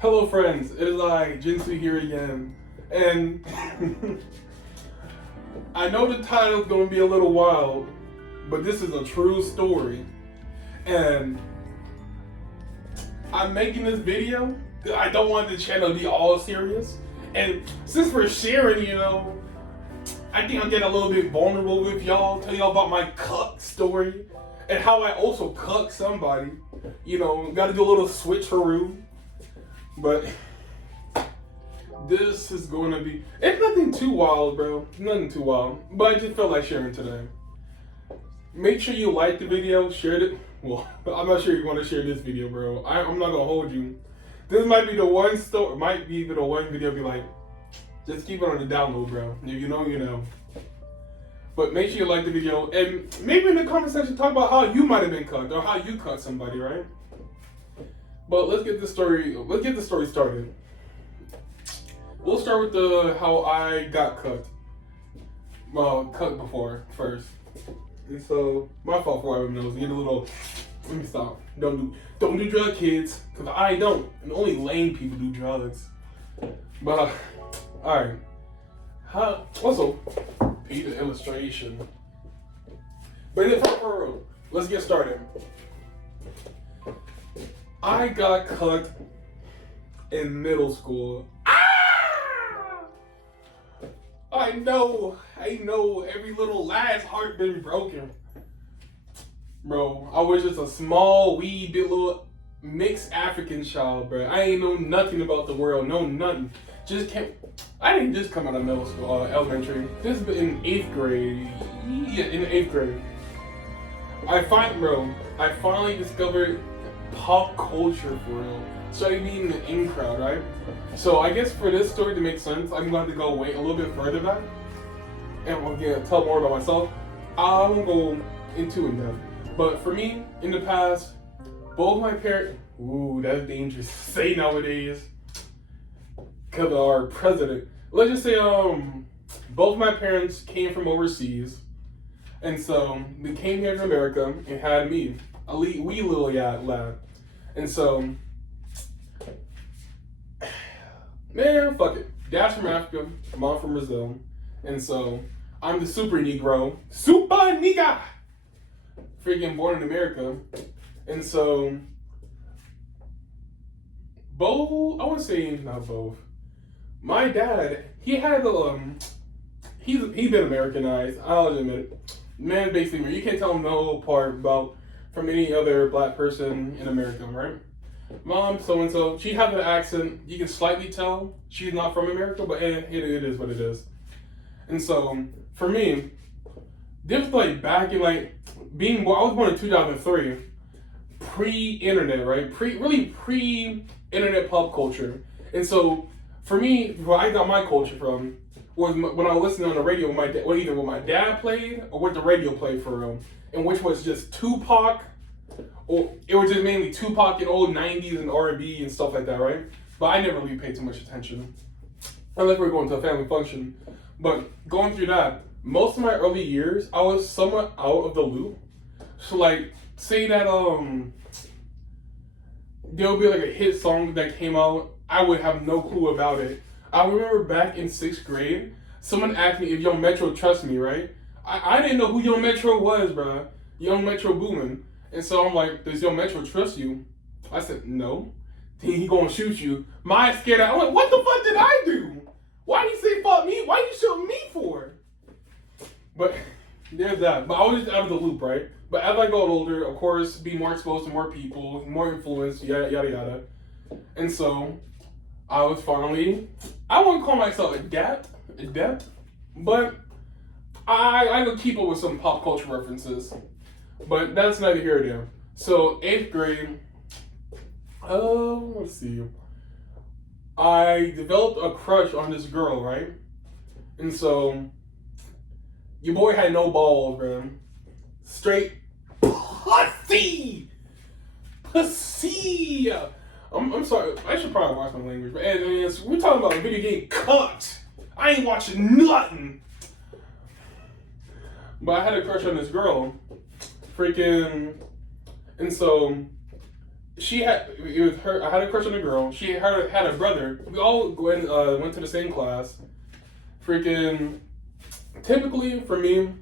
Hello friends, it is I, Jinsu here again, and I know the title is going to be a little wild, but this is a true story, and I'm making this video because I don't want the channel to be all serious, and since we're sharing, I think I'm getting a little bit vulnerable with y'all, tell y'all about my cuck story, and how I also cuck somebody, got to do a little switcheroo. But this is going to be, it's nothing too wild, bro. Nothing too wild. But I just felt like sharing today. Make sure you like the video, share it. Well, I'm not sure you want to share this video, bro. I'm not going to hold you. This might be the one story, might be the one video be like, just keep it on the download, bro. If you know, you know. But make sure you like the video. And maybe in the comment section, talk about how you might have been cucked or how you cucked somebody, right? But let's get the story started. We'll start with how I got cucked. Well, cucked before first. And so my fault for everyone knows. Get a little. Let me stop. Don't do drug, kids, because I don't. And only lame people do drugs. But all right. Also, read the illustration. But let's get started. I got cucked in middle school. I know, every little lad's heart been broken. Bro, I was just a small, wee, bit little mixed African child, bro. I ain't know nothing about the world, no nothing. I didn't just come out of middle school, elementary. This is in 8th grade. Yeah, in 8th grade. I finally discovered pop culture for real. Started being the in crowd, right? So I guess for this story to make sense, I'm going to go a little bit further back, and I'm going to tell more about myself. I won't go into it now. But for me, in the past, both my parents, that's dangerous to say nowadays, because our president. Let's just say, both my parents came from overseas, and so they came here to America and had me. A wee little lad. And so, man, fuck it. Dad's from Africa, mom from Brazil. And so, I'm the super Negro. Super nigga! Freaking born in America. And so, I would say not both. My dad, he had he been Americanized, I'll admit it. Man, basically, you can't tell him no part about from any other black person in America, right? Mom, so-and-so, she has an accent. You can slightly tell she's not from America, but it is what it is. And so, for me, this was like back in being born, I was born in 2003, pre-internet, right? Pre-internet pop culture. And so, for me, where I got my culture from was when I was listening on the radio, either what my dad played or what the radio played for him. And which was just Tupac, or it was just mainly Tupac and old 90s and R&B and stuff like that, right? But I never really paid too much attention, unless we were going to a family function. But going through that, most of my early years, I was somewhat out of the loop. So say that there would be a hit song that came out, I would have no clue about it. I remember back in 6th grade, someone asked me if Young Metro trusts me, right? I didn't know who Young Metro was, bro. Young Metro Boomin'. And so I'm like, does Young Metro trust you? I said, no. Then he gonna shoot you. My scared. I'm like, what the fuck did I do? Why did he say fuck me? Why did you shoot me for? But there's that. But I was just out of the loop, right? But as I got older, of course, be more exposed to more people, more influence, yada, yada, yada. And so I was finally, I wouldn't call myself adept, but I could keep up with some pop culture references, but that's neither here nor there. So 8th grade, let's see. I developed a crush on this girl, right? And so your boy had no balls, bro. Straight pussy. I'm sorry. I should probably watch my language, but anyways, we're talking about a video game Cucked. I ain't watching nothing. But I had a crush on this girl. And so it was her. I had a crush on a girl. She had a brother. We all went to the same class. Freaking, typically for me,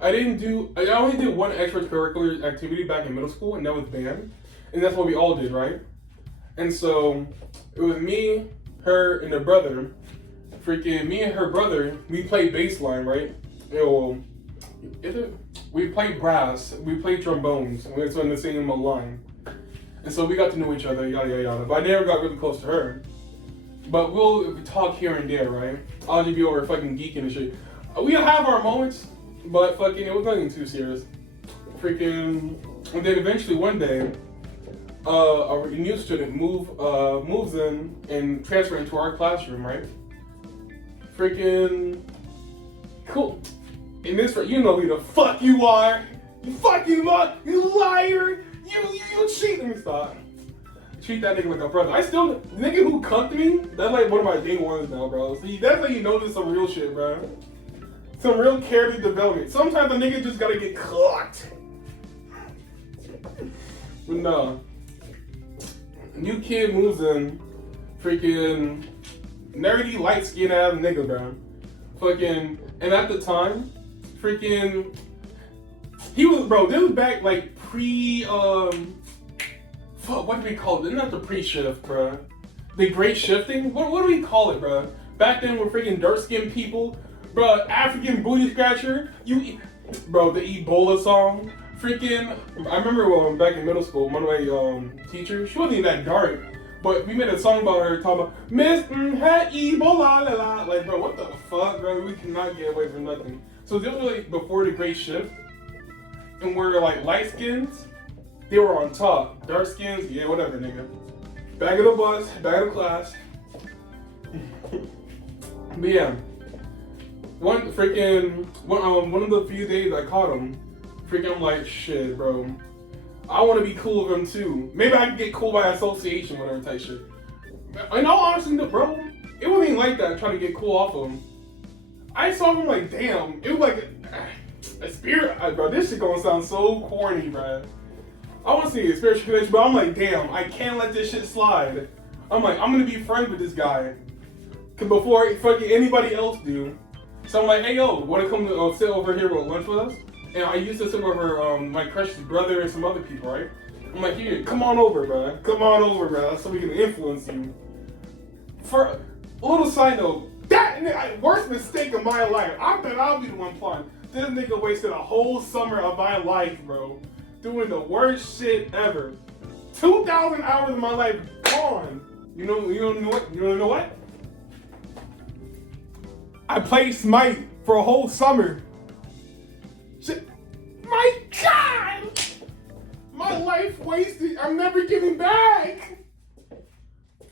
I only did one extracurricular activity back in middle school, and that was band, and that's what we all did, right? And so it was me, her, and her brother. Freaking, me and her brother, we played bass line, right? We played brass, we played trombones, and we were on the same line. And so we got to know each other, yada yada yada. But I never got really close to her. But we'll talk here and there, right? I'll just be over fucking geeking and shit. We have our moments, but fucking it was nothing too serious. Freaking, and then eventually one day, a new student moves in and transfers into our classroom, right? Freaking cool. In this, you know who the fuck you are. You fucking liar. You cheat. Let me stop. Treat that nigga like a brother. The nigga who cucked me, that's like one of my day ones now, bro. See, that's how you know there's some real shit, bro. Some real character development. Sometimes a nigga just gotta get cooked. But no. New kid moves in. Freaking nerdy, light-skinned ass nigga, bro. Fucking, and at the time, freaking, he was, bro, this was back like what do we call it? Not the pre-shift, bro. The great shifting? What do we call it, bro? Back then, we're freaking dark-skinned people. Bro, African booty scratcher. Bro, the Ebola song. Freaking, I remember back in middle school, one of my teachers, she wasn't even that dark, but we made a song about her talking about Miss had Ebola, la la. Like, bro, what the fuck, bro? We cannot get away from nothing. So this was like before the great shift, and we're like light skins. They were on top. Dark skins, yeah, whatever, nigga. Back of the bus, back of the class. But yeah, one of the few days I caught him, freaking, I'm like, shit, bro. I want to be cool with him too. Maybe I can get cool by association, whatever type shit. In all honesty, bro, it wasn't even like that. Trying to get cool off of him. I saw him like, damn. It was like a spirit, bro. This shit gonna sound so corny, bro. I want to see a spiritual connection, but I'm like, damn, I can't let this shit slide. I'm like, I'm gonna be friends with this guy, cause before fucking anybody else do. So I'm like, hey yo, wanna come to sit over here with lunch with us? And I used to sit over my crush's brother and some other people, right? I'm like, here, come on over, bro. Come on over, bro, so we can influence you. For a little side note, that worst mistake of my life. I bet I'll be the one plotting. This nigga wasted a whole summer of my life, bro, doing the worst shit ever. 2,000 hours of my life gone. You don't know what? I played Smite for a whole summer. Shit. My God! My life wasted. I'm never giving back.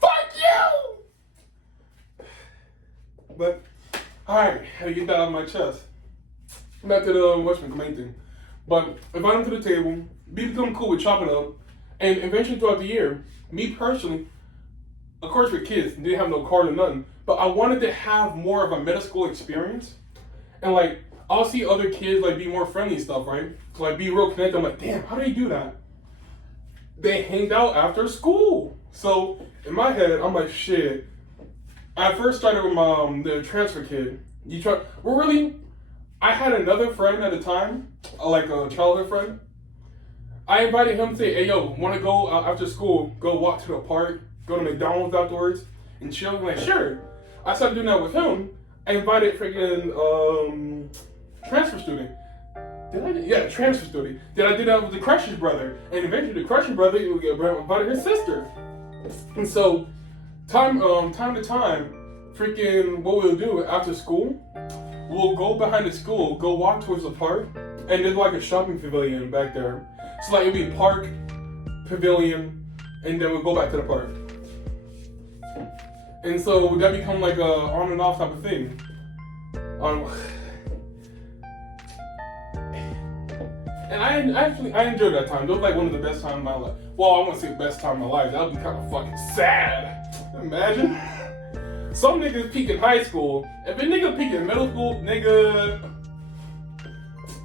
Fuck you! But, alright, how to get that out of my chest. Back to the main thing. But invite them to the table, become cool with chopping up, and eventually throughout the year, me personally, of course with kids, didn't have no card or nothing, but I wanted to have more of a middle school experience. And like, I'll see other kids like be more friendly and stuff, right? Like be real connected. I'm like, damn, how do they do that? They hanged out after school. So in my head, I'm like, shit. I first started with the transfer kid. I had another friend at the time, like a childhood friend. I invited him to say, hey yo, wanna go after school, go walk to the park, go to McDonald's afterwards, and chill? I'm like, sure. I started doing that with him. I invited freaking transfer student. Transfer student. Then I did that with the crush's brother. And eventually the crush's brother invited his sister. And so, time to time, freaking what we'll do after school, we'll go behind the school, go walk towards the park, and there's like a shopping pavilion back there. So like it'll be park, pavilion, and then we'll go back to the park. And so that become like a on and off type of thing. And I enjoyed that time. That was like one of the best times of my life. Well, I won't say best time of my life. That would be kind of fucking sad. Imagine. Some niggas peak in high school. If a nigga peak in middle school, nigga,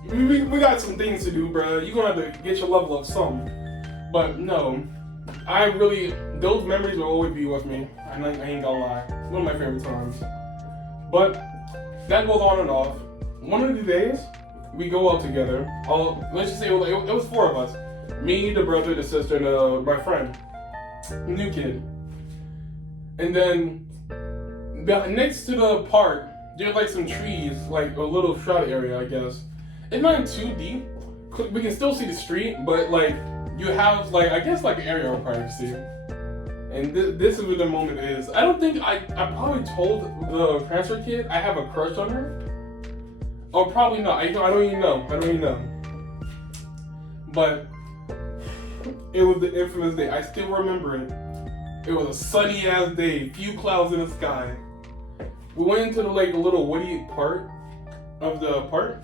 we got some things to do, bro. You gonna have to get your level up some. But no, those memories will always be with me. I ain't gonna lie. One of my favorite times. But that goes on and off. One of the days, we go out together. Let's just say it was 4 of us. Me, the brother, the sister, and my friend. New kid. And then, next to the park, there's like some trees, like a little shot area, I guess. It's not too deep. We can still see the street, but like, you have like, I guess like an area of privacy. And this is where the moment is. I don't think I probably told the transfer kid I have a crush on her. Oh, probably not. I don't even know. But it was the infamous day. I still remember it. It was a sunny ass day, few clouds in the sky. We went into the like a little woody part of the park,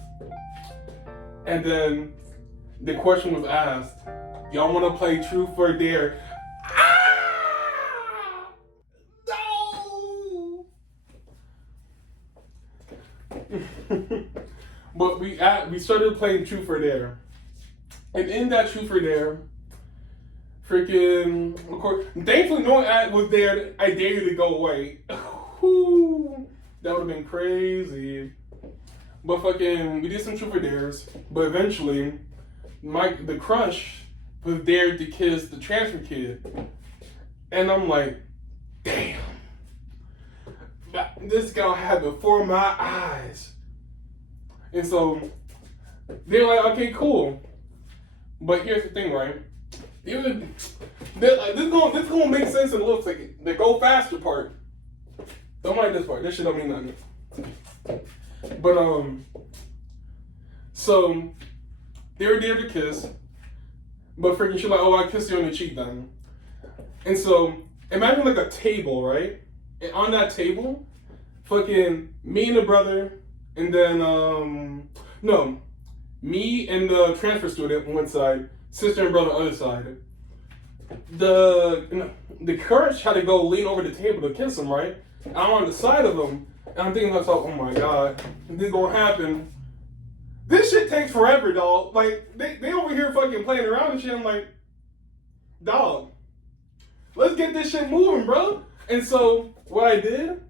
and then the question was asked, "Y'all want to play Truth or Dare?" No. But we started playing Truth or Dare, and in that Truth or Dare, freaking, of course, thankfully no one was there. I dare you to go away. That would have been crazy. But fucking, we did some Truth or Dares, but eventually, the crush was there to kiss the transfer kid, and I'm like, damn, this girl had before my eyes. And so they're like, okay, cool. But here's the thing, right? This gonna make sense in the looks like the go faster part. Don't like this part. This shit don't mean nothing. But so they were there to kiss, but freaking she's like, oh, I kissed you on the cheek then. And so imagine like a table, right? And on that table, fucking me and the brother, and then no, me and the transfer student on one side, sister and brother on the other side. The crush had to go lean over the table to kiss him, right? I'm on the side of him, and I'm thinking to myself, oh my god, this is gonna happen. This shit takes forever, dog. Like, they over here fucking playing around and shit. I'm like, dog, let's get this shit moving, bro. And so, what I did,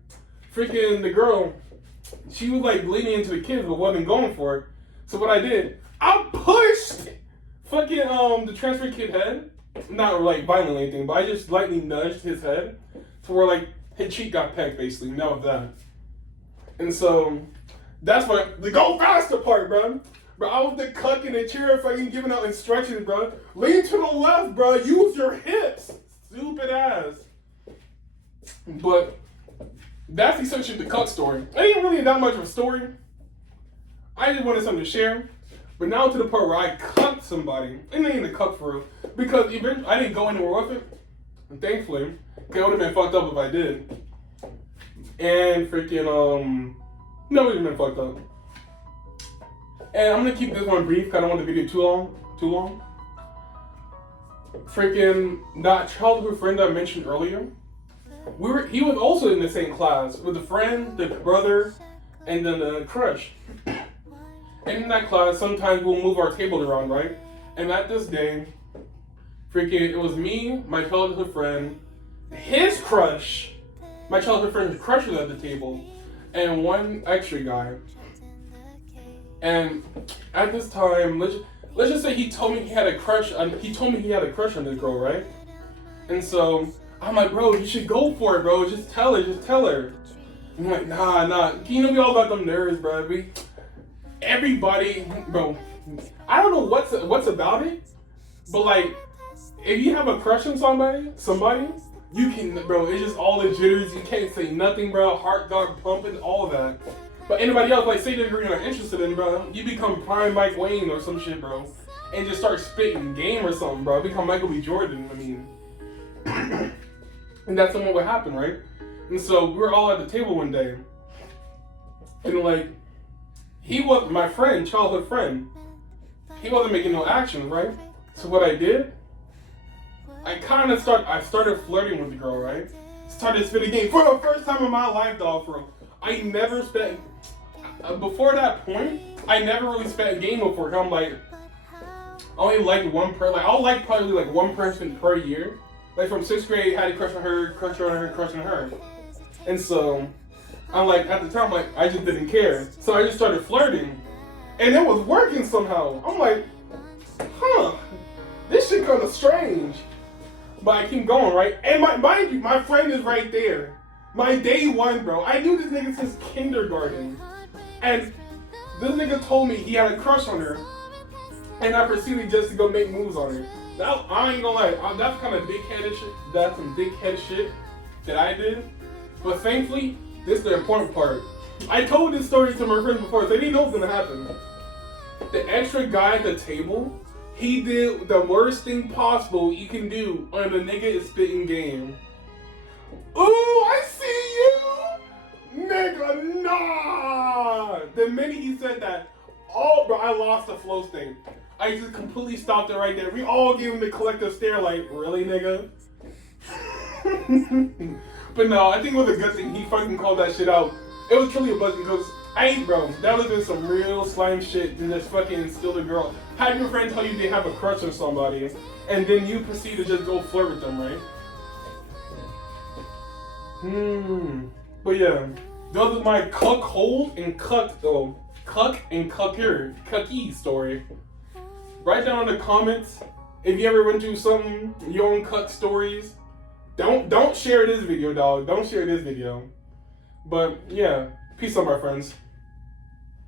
freaking the girl, she was like leaning into the kids, but wasn't going for it. So what I did, I pushed fucking the transfer kid head, not like violently or anything, but I just lightly nudged his head to where like his cheek got pecked basically. And that was that. And so that's what the go faster part, bro. Bro, I was the cuck in the chair fucking giving out instructions, bro. Lean to the left, bro. Use your hips. Stupid ass. But that's essentially the Cuck story. It ain't really that much of a story. I just wanted something to share. But now to the part where I cucked somebody. It ain't a cuck for real. Because eventually I didn't go anywhere with it. And thankfully, it would have been fucked up if I did. And freaking, no, it would have been fucked up. And I'm gonna keep this one brief because I don't want the video too long. Freaking, that childhood friend that I mentioned earlier, he was also in the same class with a friend, the brother, and then the crush. And in that class, sometimes we'll move our tables around, right? And at this day, freaking, it was me, my childhood friend, his crush, my childhood friend's crush was at the table, and one extra guy. And at this time, let's just say he told me he had a crush on this girl, right? And so I'm like, bro, you should go for it, bro. Just tell her. I'm like, nah. You know me all about them nerves, bro. Everybody, bro. I don't know what's about it, but like, if you have a crush on somebody, you can, bro. It's just all the jitters. You can't say nothing, bro. Heart got pumping, all that. But anybody else, like, say that you're not interested in, bro, you become prime Mike Wayne or some shit, bro, and just start spitting game or something, bro. Become Michael B. Jordan. I mean, and that's somewhat what happened, right? And so we were all at the table one day, and like, he was my friend, childhood friend. He wasn't making no actions, right? So what I did, I started flirting with the girl, right? Started spitting game for the first time in my life, dog. I never spent, before that point, I never really spent game before. I'm like, I only liked one person. Like, I'll like probably like one person per year. Like from 6th grade, had a crush on her. And so, I'm like, at the time, like, I just didn't care. So I just started flirting. And it was working somehow. I'm like, huh, this shit kind of strange. But I keep going, right? And mind you, my friend is right there. My day one, bro. I knew this nigga since kindergarten. And this nigga told me he had a crush on her. And I proceeded just to go make moves on her. That, I ain't gonna lie, that's kind of big-headed shit. That's some big-head shit that I did. But thankfully, this is the important part. I told this story to my friends before, so they didn't know what was gonna happen. The extra guy at the table, he did the worst thing possible you can do on the nigga is spitting game. Ooh, I see you! Nigga, nah! The minute he said that, oh, bro, I lost the flow state. I just completely stopped it right there. We all gave him the collective stare like, really, nigga? But no, I think it was a good thing he fucking called that shit out. It was truly a blessing because, bro, that would have been some real slime shit than just fucking steal the girl. Have your friend tell you they have a crush on somebody, and then you proceed to just go flirt with them, right? But yeah, those are my cuckold and cuck and cucky story. Write down in the comments if you ever went through something, your own cuck stories. Don't share this video, dog. Don't share this video. But yeah, peace out, my friends.